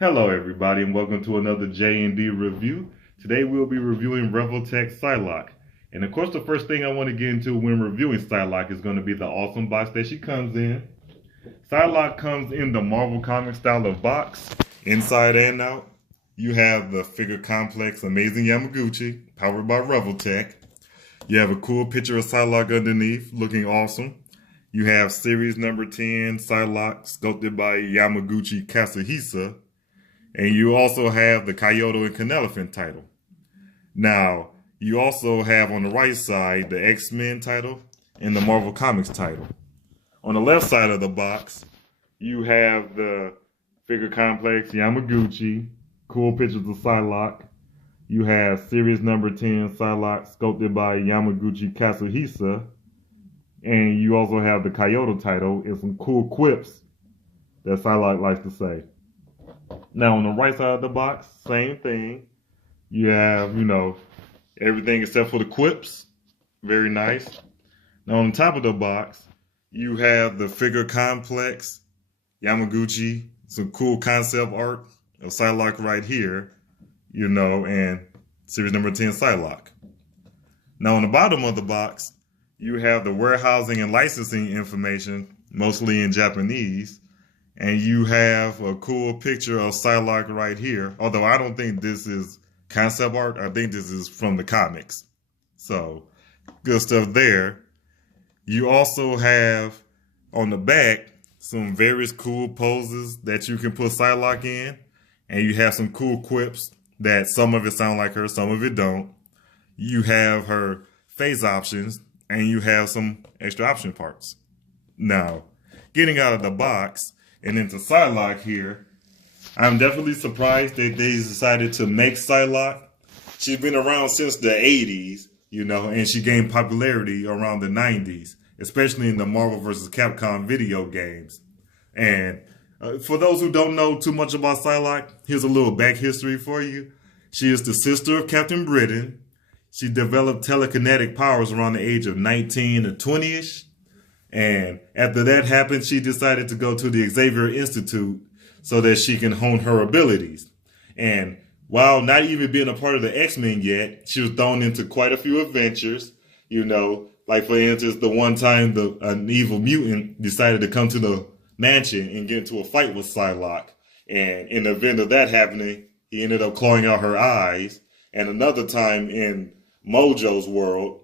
Hello everybody and welcome to another J&D review. Today we'll be reviewing Revoltech Psylocke. And of course the first thing I want to get into when reviewing Psylocke is going to be the awesome box that she comes in. Psylocke comes in the Marvel Comics style of box, inside and out. You have the figure complex Amazing Yamaguchi, powered by Revoltech. You have a cool picture of Psylocke underneath, looking awesome. You have series number 10, Psylocke, sculpted by Yamaguchi Kazuhisa. And you also have the Kyoto and Canelephant title. Now, you also have on the right side the X-Men title and the Marvel Comics title. On the left side of the box, you have the figure complex Yamaguchi, cool pictures of Psylocke. You have series number 10 Psylocke, sculpted by Yamaguchi Kazuhisa. And you also have the Kyoto title and some cool quips that Psylocke likes to say. Now, on the right side of the box, same thing. You have, everything except for the quips. Very nice. Now, on the top of the box, you have the figure complex, Yamaguchi, some cool concept art of Psylocke right here, and series number 10 Psylocke. Now, on the bottom of the box, you have the warehousing and licensing information, mostly in Japanese. And you have a cool picture of Psylocke right here. Although I don't think this is concept art. I think this is from the comics. So, good stuff there. You also have, on the back, some various cool poses that you can put Psylocke in. And you have some cool quips that some of it sound like her, some of it don't. You have her face options, and you have some extra option parts. Now, getting out of the box and into Psylocke here, I'm definitely surprised that they decided to make Psylocke. She's been around since the 80s, and she gained popularity around the 90s, especially in the Marvel vs. Capcom video games. And for those who don't know too much about Psylocke, here's a little back history for you. She is the sister of Captain Britain. She developed telekinetic powers around the age of 19 or 20-ish. And after that happened, she decided to go to the Xavier Institute so that she can hone her abilities. And while not even being a part of the X-Men yet, she was thrown into quite a few adventures, like for instance, the one time an evil mutant decided to come to the mansion and get into a fight with Psylocke. And in the event of that happening, he ended up clawing out her eyes. And another time in Mojo's world,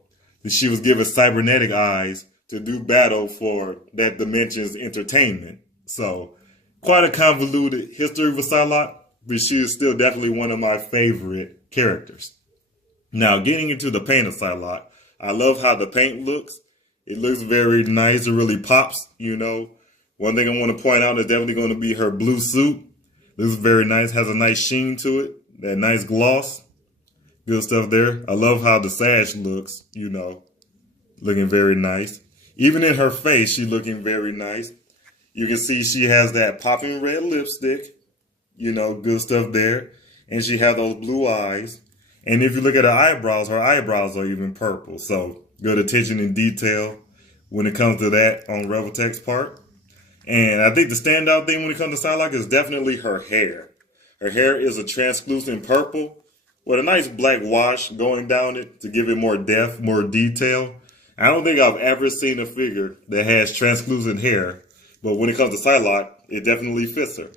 she was given cybernetic eyes to do battle for that dimension's entertainment. So, quite a convoluted history with Psylocke, but she is still definitely one of my favorite characters. Now, getting into the paint of Psylocke, I love how the paint looks. It looks very nice. It really pops, One thing I want to point out is definitely going to be her blue suit. Looks very nice. Has a nice sheen to it. That nice gloss. Good stuff there. I love how the sash looks, Looking very nice. Even in her face, she's looking very nice. You can see she has that popping red lipstick. Good stuff there. And she has those blue eyes. And if you look at her eyebrows are even purple. So, good attention in detail when it comes to that on Revoltech's part. And I think the standout thing when it comes to Psylocke is definitely her hair. Her hair is a translucent purple with a nice black wash going down it to give it more depth, more detail. I don't think I've ever seen a figure that has translucent hair, but when it comes to Psylocke, it definitely fits her.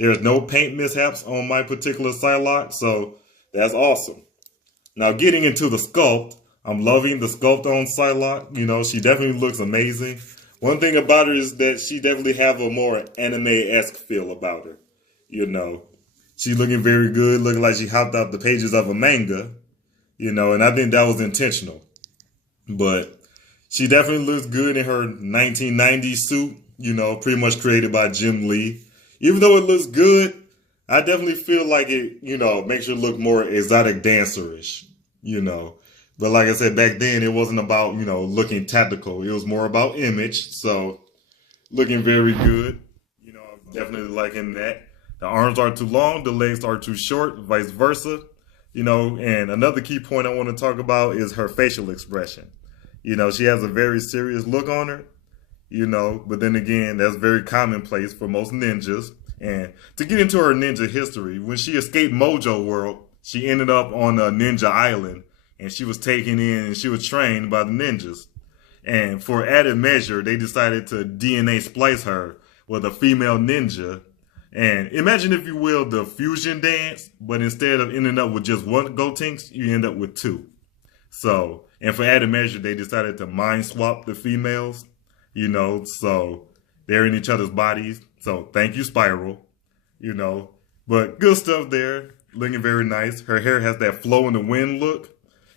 There's no paint mishaps on my particular Psylocke, so that's awesome. Now, getting into the sculpt, I'm loving the sculpt on Psylocke. She definitely looks amazing. One thing about her is that she definitely have a more anime-esque feel about her. She's looking very good, looking like she hopped out the pages of a manga, and I think that was intentional. But she definitely looks good in her 1990s suit, pretty much created by Jim Lee. Even though it looks good, I definitely feel like it, makes her look more exotic dancerish, But like I said, back then, it wasn't about, looking tactical. It was more about image. So, looking very good. I'm definitely liking that. The arms are too long, the legs are too short, vice versa. And another key point I want to talk about is her facial expression. She has a very serious look on her, but then again, that's very commonplace for most ninjas. And to get into her ninja history, when she escaped Mojo World, she ended up on a ninja island, and she was taken in and she was trained by the ninjas. And for added measure, they decided to DNA splice her with a female ninja. And imagine, if you will, the fusion dance, but instead of ending up with just one Gotenks, you end up with two. So, and for added measure, they decided to mind swap the females, so they're in each other's bodies. So thank you, Spiral, but good stuff there. Looking very nice. Her hair has that flow in the wind look.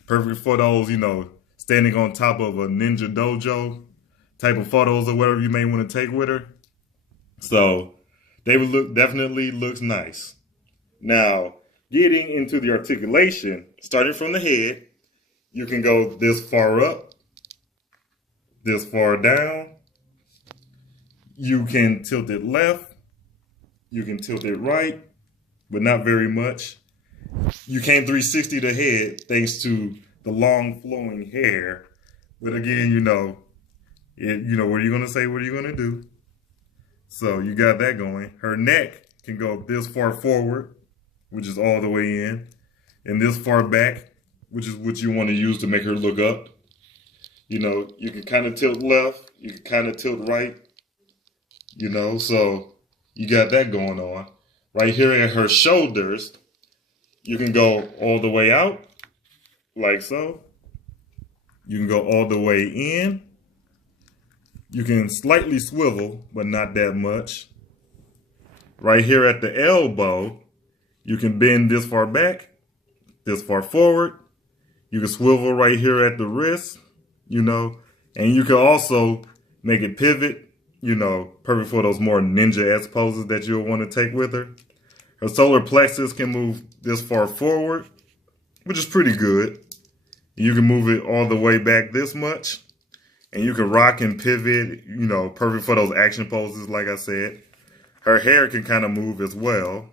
Perfect for those, standing on top of a ninja dojo type of photos or whatever you may want to take with her. So they would definitely looks nice. Now, getting into the articulation, starting from the head, you can go this far up, this far down. You can tilt it left. You can tilt it right, but not very much. You can't 360 the head thanks to the long flowing hair. But again, what are you going to say? What are you going to do? So you got that going. Her neck can go this far forward, which is all the way in, and this far back, which is what you want to use to make her look up. You can kind of tilt left. You can kind of tilt right. So you got that going on. Right here at her shoulders, you can go all the way out, like so. You can go all the way in. You can slightly swivel, but not that much. Right here at the elbow, you can bend this far back, this far forward. You can swivel right here at the wrist, and you can also make it pivot, perfect for those more ninja-esque poses that you'll want to take with her. Her solar plexus can move this far forward, which is pretty good. You can move it all the way back this much, and you can rock and pivot, perfect for those action poses, like I said. Her hair can kind of move as well,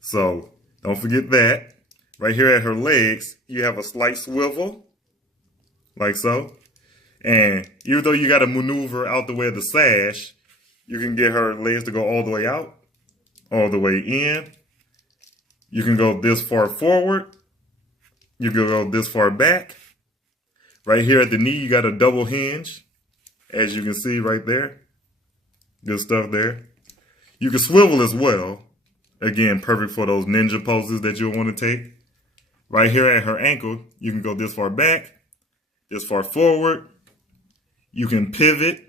so don't forget that. Right here at her legs, you have a slight swivel, like so. And even though you got to maneuver out the way of the sash, you can get her legs to go all the way out, all the way in. You can go this far forward. You can go this far back. Right here at the knee, you got a double hinge, as you can see right there. Good stuff there. You can swivel as well. Again, perfect for those ninja poses that you'll want to take. Right here at her ankle, you can go this far back, this far forward. You can pivot,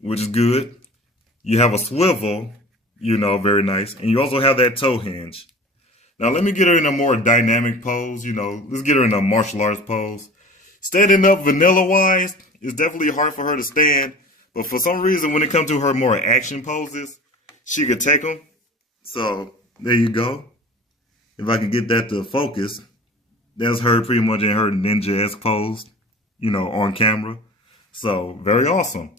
which is good. You have a swivel, very nice. And you also have that toe hinge. Now let me get her in a more dynamic pose, let's get her in a martial arts pose. Standing up vanilla-wise, it's definitely hard for her to stand. But for some reason, when it comes to her more action poses, she could take them. So there you go. If I can get that to focus, that's her pretty much in her ninja-esque pose, on camera. So very awesome.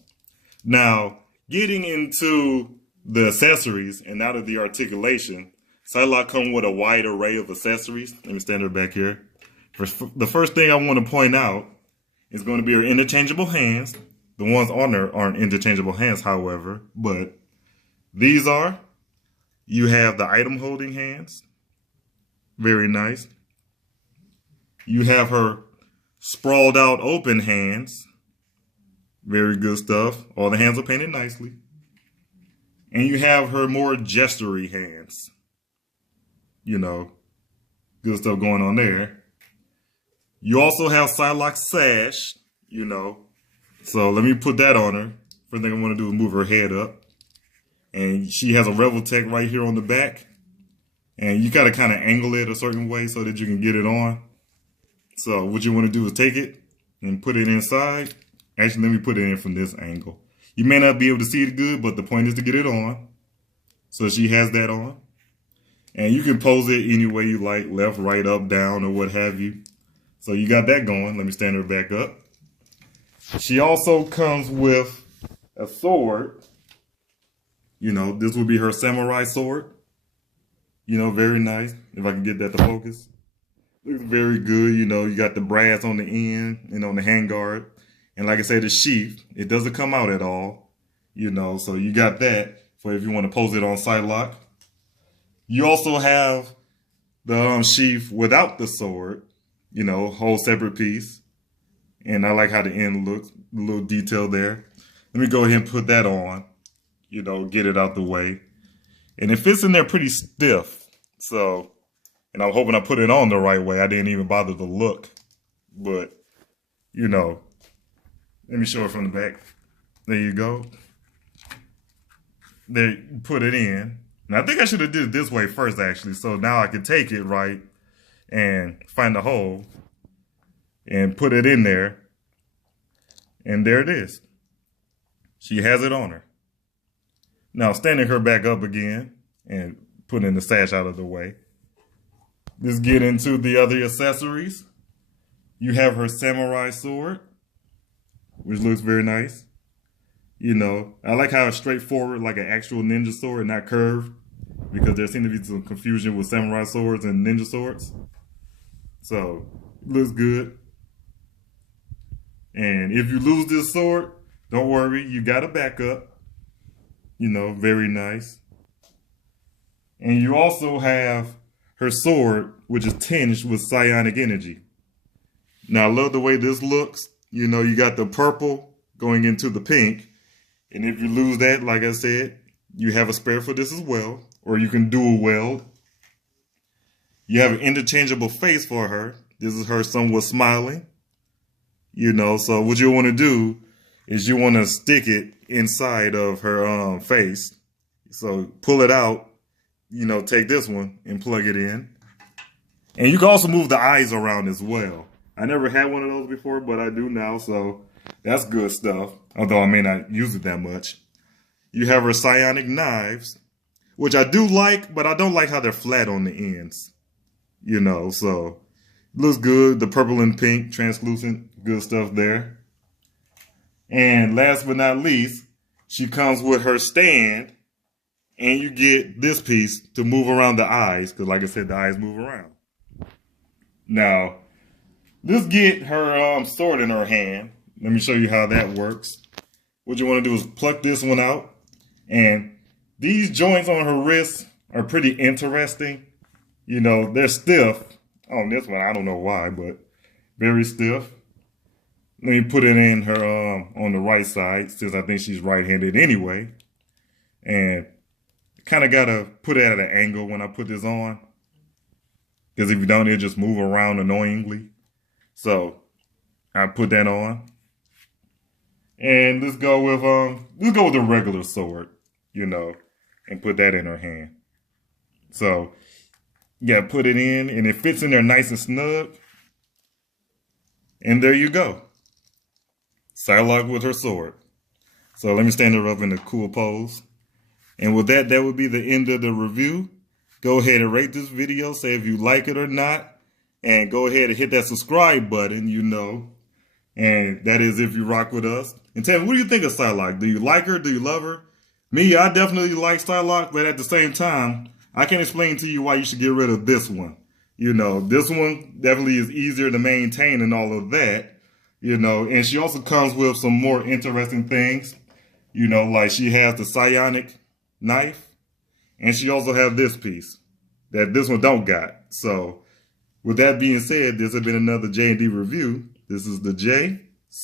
Now, getting into the accessories and out of the articulation, Psylocke come with a wide array of accessories. Let me stand her back here. The first thing I want to point out is going to be her interchangeable hands. The ones on her aren't interchangeable hands, however, but these are. You have the item holding hands. Very nice. You have her sprawled out open hands. Very good stuff. All the hands are painted nicely. And you have her more gestury hands. Good stuff going on there. You also have Psylocke's sash, So let me put that on her. First thing I want to do is move her head up. And she has a Revoltech right here on the back. And you got to kind of angle it a certain way so that you can get it on. So what you want to do is take it and put it inside. Actually, let me put it in from this angle. You may not be able to see it good, but the point is to get it on. So she has that on. And you can pose it any way you like, left, right, up, down, or what have you. So you got that going. Let me stand her back up. She also comes with a sword. This would be her samurai sword. Very nice. If I can get that to focus. Looks very good. You got the brass on the end and on the handguard. And like I say, the sheath, it doesn't come out at all. So you got that. for if you want to pose it on Psylocke. You also have the sheath without the sword, you know, whole separate piece. And I like how the end looks, a little detail there. Let me go ahead and put that on, you know, get it out the way. And it fits in there pretty stiff. So, and I'm hoping I put it on the right way. I didn't even bother to look. But, you know, let me show it from the back. There you go. There, put it in. Now, I think I should have did it this way first, actually. So now I can take it, right, and find the hole and put it in there. And there it is. She has it on her. Now, standing her back up again and putting the sash out of the way. Let's get into the other accessories. You have her samurai sword, which looks very nice. You know, I like how it's straightforward, like an actual ninja sword, not curved, because there seems to be some confusion with samurai swords and ninja swords. So, looks good. And if you lose this sword, don't worry, you got a backup. You know, very nice. And you also have her sword, which is tinged with psionic energy. Now, I love the way this looks. You know, you got the purple going into the pink. And if you lose that, like I said, you have a spare for this as well. Or you can dual weld. You have an interchangeable face for her. This is her somewhat smiling. You know, so what you want to do is you want to stick it inside of her face. So pull it out, you know, take this one and plug it in. And you can also move the eyes around as well. I never had one of those before, but I do now, so that's good stuff. Although I may not use it that much. You have her psionic knives, which I do like, but I don't like how they're flat on the ends. You know, so looks good. The purple and pink, translucent, good stuff there. And last but not least, she comes with her stand, and you get this piece to move around the eyes, because like I said, the eyes move around. Now, let's get her sword in her hand. Let me show you how that works. What you want to do is pluck this one out. And these joints on her wrists are pretty interesting. You know, they're stiff. On this one, I don't know why, but very stiff. Let me put it in her on the right side, since I think she's right-handed anyway. And kind of got to put it at an angle when I put this on. Because if you don't, it'll just move around annoyingly. So I put that on. And let's go with the regular sword, you know, and put that in her hand. So you gotta put it in, and it fits in there nice and snug. And there you go. Psylocke with her sword. So let me stand her up in a cool pose. And with that, that would be the end of the review. Go ahead and rate this video, say if you like it or not. And go ahead and hit that subscribe button, you know. And that is if you rock with us. And tell me, what do you think of Psylocke? Do you like her? Do you love her? Me, I definitely like Psylocke, but at the same time, I can't explain to you why you should get rid of this one. You know, this one definitely is easier to maintain and all of that. You know, and she also comes with some more interesting things. You know, like she has the psionic knife. And she also has this piece that this one don't got. So with that being said, this has been another J&D review. This is the J.